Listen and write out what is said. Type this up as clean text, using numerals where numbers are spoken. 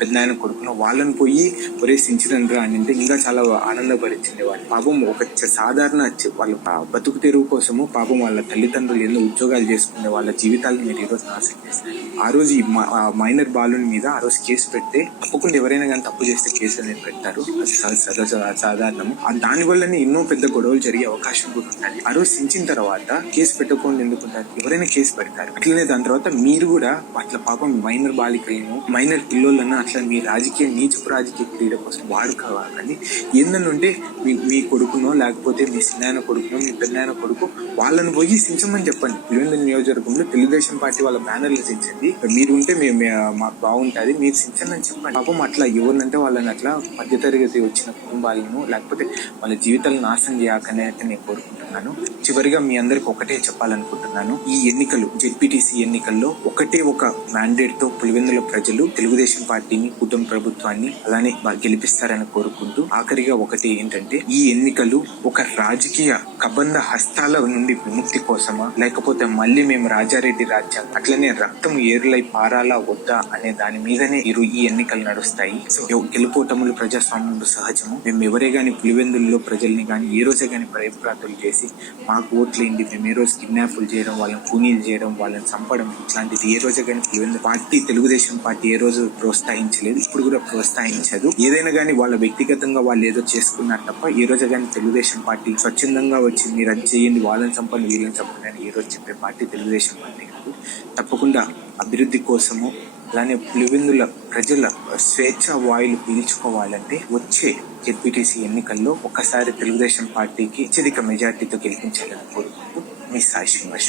పెద్దాయన కొడుకునో వాళ్ళని పోయి ఒరే సించరండ్రా అని అంటే ఇంకా చాలా ఆనందపరిచింది వాళ్ళు. పాపం ఒక సాధారణ వాళ్ళ బతుకు తెరువు కోసము పాపం వాళ్ళ తల్లిదండ్రులు ఎన్నో ఉద్యోగాలు చేసుకునే వాళ్ళ జీవితాలను మీరు ఈరోజు నాశనం చేస్తారు. ఆ రోజు ఈ మైనర్ బాలుని మీద ఆ రోజు కేసు పెడితే తప్పకుండా ఎవరైనా కానీ తప్పు చేస్తే కేసు అనేది పెడతారు, సాధారణము. దాని వల్లనే ఎన్నో పెద్ద గొడవలు జరిగే అవకాశం కూడా ఉంటుంది. ఆ రోజు సించిన తర్వాత కేసు పెట్టకుండా ఎందుకుంటారు? ఎవరైనా కేసు పెడతారు. అట్లనే దాని తర్వాత మీరు కూడా అట్లా పాపం మైనర్ బాలికలను మైనర్ పిల్లలను అట్లా మీ నీచపు రాజకీయ క్రీడ కోసం వాడుకోవాలి. ఏంటంటే మీ కొడుకునో లేకపోతే మీ చిన్నాయన కొడుకునో మీ పెద్దనాయన కొడుకు వాళ్ళని పోయి సించమని చెప్పండి. పులివెందుల నియోజకవర్గంలో తెలుగుదేశం పార్టీ వాళ్ళ బ్యానర్లు సించండి, మీరు ఉంటే మాకు బాగుంటుంది, మీరు సించండి అని చెప్పండి. పాపం అట్లా ఎవరినంటే వాళ్ళని అట్లా మధ్యతరగతి వచ్చిన కుటుంబాలను లేకపోతే వాళ్ళ జీవితాలను నాశనం చేయకనే అయితే నేను కోరుకుంటున్నాను. చివరిగా మీ అందరికి ఒకటే చెప్పాలనుకుంటున్నాను, ఈ ఎన్నికలు జెడ్పీటీసీ ఎన్నికల్లో ఒకటే ఒక మ్యాండేట్ తో పులివెందుల ప్రజలు తెలుగుదేశం పార్టీని కూటమి ప్రభుత్వాన్ని అలానే గెలిపిస్తారని కోరుకుంటూ ఆఖరిగా ఒకటి ఏంటంటే, ఈ ఎన్నికలు ఒక రాజకీయ కబంధ హస్తాల నుండి విముక్తి కోసమా లేకపోతే మళ్ళీ మేము రాజారెడ్డి రాజ్యం అట్లనే రక్తం ఏరులై పారాలా వద్దా అనే దాని మీదనే ఈ ఎన్నికలు నడుస్తాయి. సో గెలుపోటములు ప్రజాస్వామ్యంలో సహజము. మేము ఎవరే గాని పులివెందుల్లో ప్రజల్ని గాని ఏ రోజే గాని భయప్రాంతులు చేసి మాకు ఓట్లేండి, మేము ఏ రోజు కిడ్నాపులు చేయడం, వాళ్ళని కూనీలు చేయడం, వాళ్ళని చంపడం ఇట్లాంటిది ఏ రోజే గాని పులివెందుల పార్టీ తెలుగుదేశం పార్టీ ఏ రోజు ప్రోత్సహించలేదు, ఇప్పుడు కూడా ప్రోత్సహించదు. ఏదైనా గానీ వాళ్ళ వ్యక్తిగతంగా వాళ్ళు ఏదో చేసుకున్నారు తప్ప ఏ రోజు గానీ తెలుగుదేశం పార్టీ స్వచ్ఛందంగా వచ్చి మీరు అది చేయండి, వాళ్ళని చంపండి, వీళ్ళని చంపండి అని ఏ రోజు చెప్పే పార్టీ తెలుగుదేశం పార్టీ కాదు. తప్పకుండా అభివృద్ధి కోసము అలానే పులివెందుల ప్రజల స్వేచ్ఛ వాయులు పీల్చుకోవాలంటే వచ్చే జెడ్పీటీసీ ఎన్నికల్లో ఒక్కసారి తెలుగుదేశం పార్టీకి అత్యధిక మెజార్టీతో గెలిపించాలని కోరుకుంటూ మీ సాయి శ్రీనివాస్.